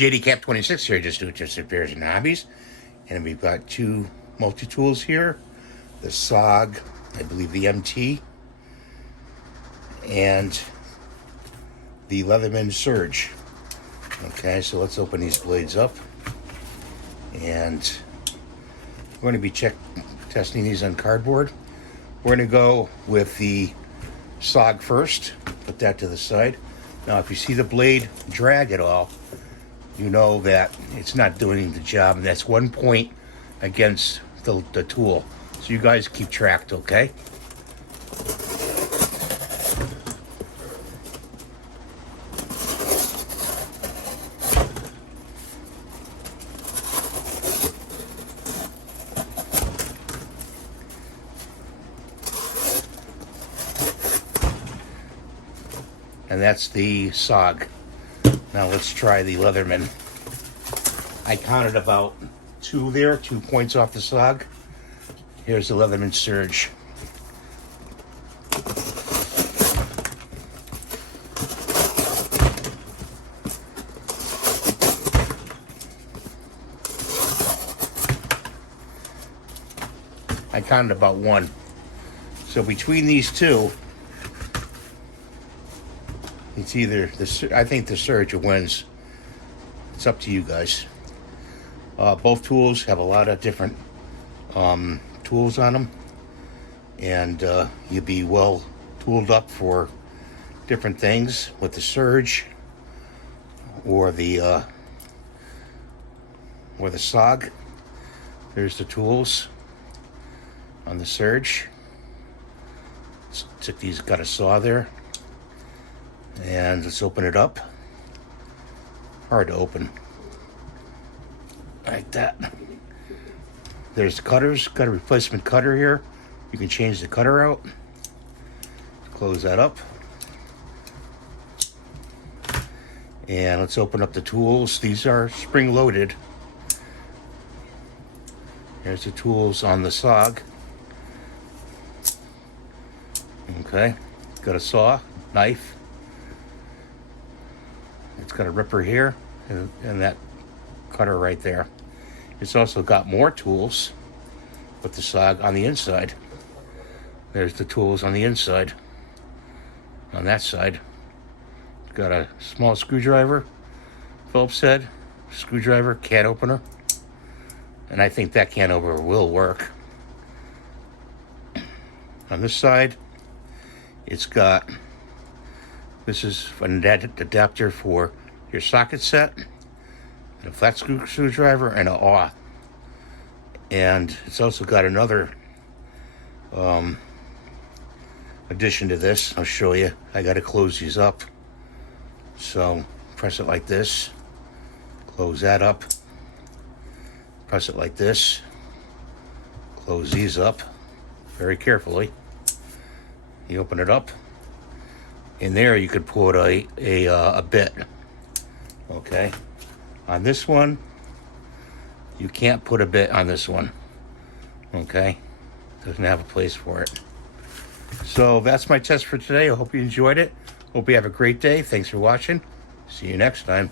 JD Cap 26 here, just do it just repairs and hobbies. And we've got two multi-tools here. The Sog, I believe the MT, and the Leatherman Surge. Okay, so let's open these blades up. And we're going to be testing these on cardboard. We're going to go with the Sog first. Put that to the side. Now, if you see the blade drag at all, you know that it's not doing the job, and that's 1 point against the tool. So you guys keep track, okay? And that's the Sog. Now let's try the Leatherman. I counted about 2 there, 2 points off the Sog. Here's the Leatherman Surge. I counted about 1. So between these two, it's either I think the Surge wins. It's up to you guys. Both tools have a lot of different tools on them, and you'll be well tooled up for different things with the Surge or the Sog. There's the tools on the Surge. These got a saw there. And let's open it up. Hard to open. Like that. There's the cutters. Got a replacement cutter here. You can change the cutter out. Close that up. And let's open up the tools. These are spring loaded. There's the tools on the Sog. Okay. Got a saw, knife. It's got a ripper here and that cutter right there. It's also got more tools with the Sog on the inside. There's the tools on the inside. On that side, it's got a small screwdriver, Phillips head, screwdriver, can opener. And I think that can opener will work. On this side, it's got, this is an adapter for your socket set, and a flat screwdriver, and an awl. And it's also got another addition to this. I'll show you. I got to close these up. So press it like this, close that up, press it like this, close these up very carefully. You open it up. In there, you could put a bit. Okay. On this one, you can't put a bit on this one. Okay. Doesn't have a place for it. So that's my test for today. I hope you enjoyed it. Hope you have a great day. Thanks for watching. See you next time.